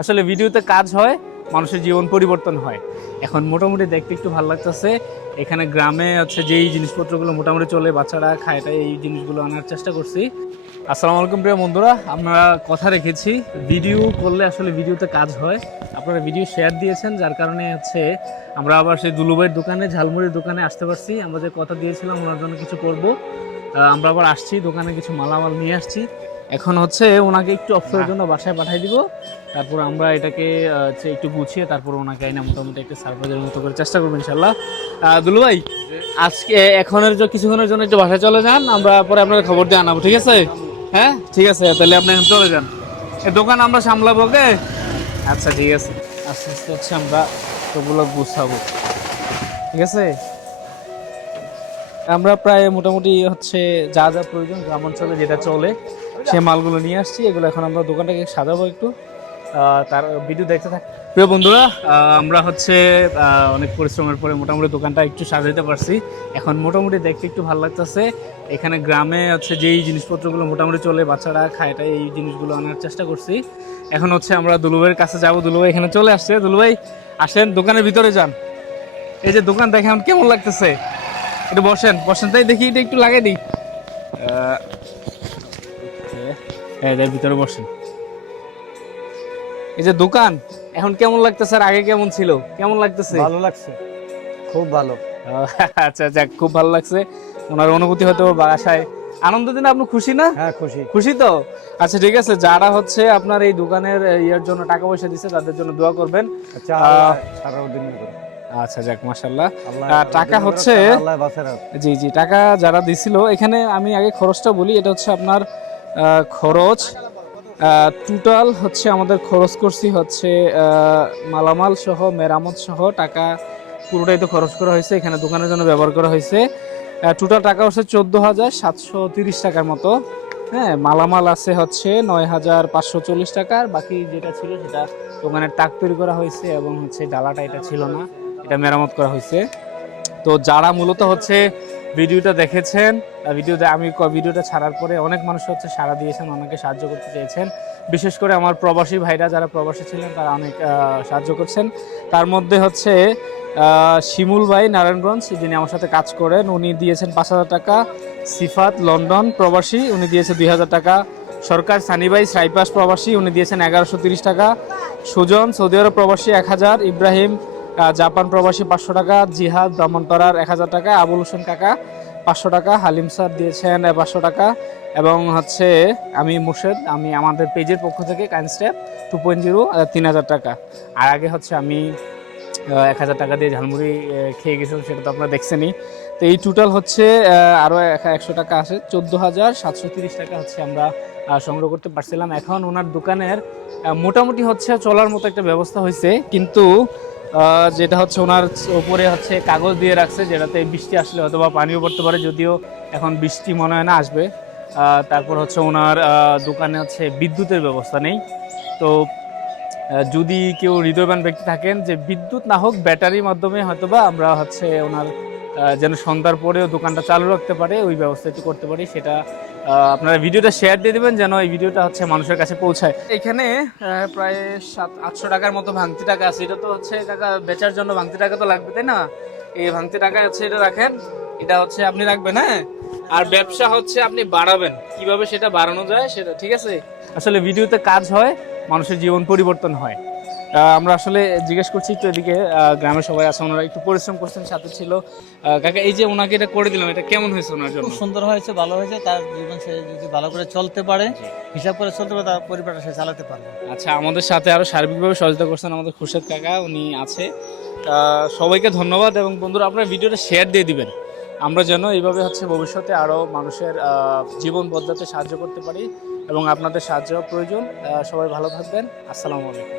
আসলে ভিডিওতে কাজ হয়, মানুষের জীবন পরিবর্তন হয়। এখন মোটামুটি দেখতে একটু ভালো লাগতেছে। এখানে গ্রামে হচ্ছে যেই জিনিসপত্রগুলো মোটামুটি চলে, বাচ্চারা খায়, তাই এই জিনিসগুলো আনার চেষ্টা করছি। আসসালামু আলাইকুম প্রিয় বন্ধুরা, আমরা কথা রেখেছি ভিডিও করলে আসলে ভিডিওতে কাজ হয়। আপনারা ভিডিও শেয়ার দিয়েছেন, যার কারণে হচ্ছে আমরা আবার সেই দুলুভাইয়ের দোকানে, ঝালমুড়ির দোকানে আসতে পারছি। আমরা যে কথা দিয়েছিলাম ওনার জন্য কিছু করব, আমরা আবার আসছি, দোকানে কিছু মালামাল নিয়ে আসছি। এখন হচ্ছে ওনাকে একটু অফসরের জন্য বাসায় পাঠিয়ে দিব। তারপর আমরা এটাকে হচ্ছে একটু গুছিয়ে তারপর ওনাকে আইনা মোটামুটি একটা সারপ্রাইজের মতো করে চেষ্টা করবো ইনশাল্লাহ। দুলু ভাই, আজকে এখনের কিছুক্ষণের জন্য একটু বাসায় চলে যান, আমরা পরে আপনাকে খবর দিয়ে আনাবো, ঠিক আছে? হ্যাঁ ঠিক আছে, তাহলে আপনি এখন চলে যান, এই দোকান আমরা সামলাবো। ওকে, আচ্ছা ঠিক আছে। আস্তে আস্তে হচ্ছে আমরা ওগুলো গুছাবো, ঠিক আছে? আমরা প্রায় মোটামুটি হচ্ছে যা যা প্রয়োজন গ্রাম অঞ্চলে যেটা চলে সে মালগুলো নিয়ে আসছি। এগুলো এখন আমরা দোকানটাকে সাজাবো একটু, তার ভিডিও দেখতে থাক। প্রিয় বন্ধুরা, আমরা হচ্ছে অনেক পরিশ্রমের পরে মোটামুটি দোকানটা একটু সাজাতে পারছি। এখন মোটামুটি দেখতে একটু ভালো লাগতেছে। এখানে গ্রামে হচ্ছে যেই জিনিসপত্রগুলো মোটামুটি চলে, বাচ্চারা খায়, তাই এই জিনিসগুলো আনার চেষ্টা করছি। এখন হচ্ছে আমরা দুলুভাইয়ের কাছে যাবো। দুলুভাই এখানে চলে আসছে। দুলুভাই আসেন, দোকানের ভিতরে যান। এই যে দোকান দেখেন কেমন লাগতেছে, একটু বসেন বসেন, তাই দেখি এটা একটু লাগাই দিই। ভিতরে বসেন। এই যে দোকান এখন কেমন লাগতেছে আর আগে কেমন ছিল, কেমন লাগতেছে? ভালো লাগছে, খুব ভালো। আচ্ছা যাক, খুব ভালো লাগছে। ওনার অনুভূতি হয়তো বাসায় আনন্দ দিনে আপনি খুশি না? হ্যাঁ খুশি। খুশি তো? আচ্ছা ঠিক আছে, যারা হচ্ছে আপনার এই দোকানের ইয়ের জন্য টাকা পয়সা দিচ্ছে তাদের জন্য দোয়া করবেন। আচ্ছা সারাদিন করে। আচ্ছা যাক, মাশাআল্লাহ। টাকা হচ্ছে জি জি, টাকা যারা দিছিল, এখানে আমি আগে খরচটা বলি। এটা হচ্ছে আপনার খরচ টোটাল হচ্ছে আমাদের খরচ করছি হচ্ছে মালামাল সহ মেরামত সহ টাকা পুরোটাই তো খরচ করা হয়েছে, এখানে দোকানের জন্য ব্যবহার করা হয়েছে। টোটাল টাকা হচ্ছে 14,730 টাকার মতো। হ্যাঁ, মালামাল আছে হচ্ছে 9,540 টাকার। বাকি যেটা ছিল সেটা দোকানের তাক তৈরি করা হয়েছে এবং হচ্ছে ডালাটা এটা ছিল না, এটা মেরামত করা হয়েছে। তো যারা মূলত হচ্ছে ভিডিওটা দেখেছেন, আমি ভিডিওটা ছাড়ার পরে অনেক মানুষ হচ্ছে সাড়া দিয়েছেন, অনেকে সাহায্য করতে চেয়েছেন। বিশেষ করে আমার প্রবাসী ভাইরা যারা প্রবাসী ছিলেন তারা অনেক সাহায্য করছেন। তার মধ্যে হচ্ছে শিমুল ভাই নারায়ণগঞ্জ, যিনি আমার সাথে কাজ করেন, উনি দিয়েছেন 5,000 টাকা। সিফাত লন্ডন প্রবাসী, উনি দিয়েছে 2,000 টাকা। সরকার সানি ভাই সাইপ্রাস প্রবাসী, উনি দিয়েছেন 1,130 টাকা। সুজন সৌদি আরব প্রবাসী 1,000। ইব্রাহিম জাপান প্রবাসী 500 টাকা। জিহাদ ব্রাহ্মণপাড়ার 1,000 টাকা। আবুল হোসেন কাকা 500 টাকা। হালিম স্যার দিয়েছেন 500 টাকা। এবং হচ্ছে আমি মুর্শেদ, আমি আমাদের পেজের পক্ষ থেকে কাইন্ড স্টেপ 2.0 3,000 টাকা। আর আগে হচ্ছে আমি 1,000 টাকা দিয়ে ঝালমুড়ি খেয়ে গেছিলাম, সেটা তো আপনারা দেখছেনই। তো এই টোটাল হচ্ছে আরও 100 টাকা আসে, 14,730 টাকা হচ্ছে আমরা সংগ্রহ করতে পারছিলাম। এখন ওনার দোকানের মোটামুটি হচ্ছে চলার মতো একটা ব্যবস্থা হয়েছে, কিন্তু যেটা হচ্ছে ওনার উপরে হচ্ছে কাগজ দিয়ে রাখছে, যেটাতে বৃষ্টি আসলে হয়তো বা পানিও পড়তে পারে, যদিও এখন বৃষ্টি মনে হয় না আসবে। তারপর হচ্ছে ওনার দোকানে হচ্ছে বিদ্যুতের ব্যবস্থা নেই। তো যদি কেউ হৃদয়বান ব্যক্তি থাকেন, যে বিদ্যুৎ না হোক ব্যাটারির মাধ্যমে হয়তোবা আমরা হচ্ছে ওনার যেন সন্ধ্যার পরেও দোকানটা চালু রাখতে পারে, ওই ব্যবস্থা একটু করতে পারি, সেটা আপনারা ভিডিওটা শেয়ার দিয়ে দেবেন যেন এই ভিডিওটা হচ্ছে মানুষের কাছে পৌঁছায়। এখানে প্রায় 700-800 টাকার মতো ভাঙতি টাকা আছে। এটা তো হচ্ছে টাকা বেচার জন্য ভাঙতি টাকা তো লাগবে, তাই না? এই ভাঙতি টাকা হচ্ছে এটা রাখেন, এটা হচ্ছে আপনি রাখবেন। হ্যাঁ, আর ব্যবসা হচ্ছে আপনি বাড়াবেন, কিভাবে সেটা বাড়ানো যায় সেটা, ঠিক আছে? আসলে ভিডিওতে কাজ হয়, মানুষের জীবন পরিবর্তন হয়। আমরা আসলে জিজ্ঞেস করছি একটু এদিকে, গ্রামের সবাই আছে, ওনারা একটু পরিশ্রম করছেন, সাথে ছিল কাকা। এই যে ওনাকে এটা করে দিলাম, এটা কেমন হয়েছে ওনার জন্য? খুব সুন্দর হয়েছে, ভালো হয়েছে। তার জীবন সে যদি ভালো করে চলতে পারে, হিসাব করে চলতে পারে, তার পরিবারটা সে চালাতে পারবে। আচ্ছা, আমাদের সাথে আরো সার্বিকভাবে সহযোগিতা করছেন আমাদের খুরশেদ কাকা, উনি আছে। সবাইকে ধন্যবাদ। এবং বন্ধুরা, আপনারা ভিডিওটা শেয়ার দিয়ে দিবেন, আমরা যেন এইভাবে হচ্ছে ভবিষ্যতে আরো মানুষের জীবন বদলাতে সাহায্য করতে পারি, এবং আপনাদের সাহায্য প্রয়োজন। সবাই ভালো থাকবেন। আসসালামু আলাইকুম।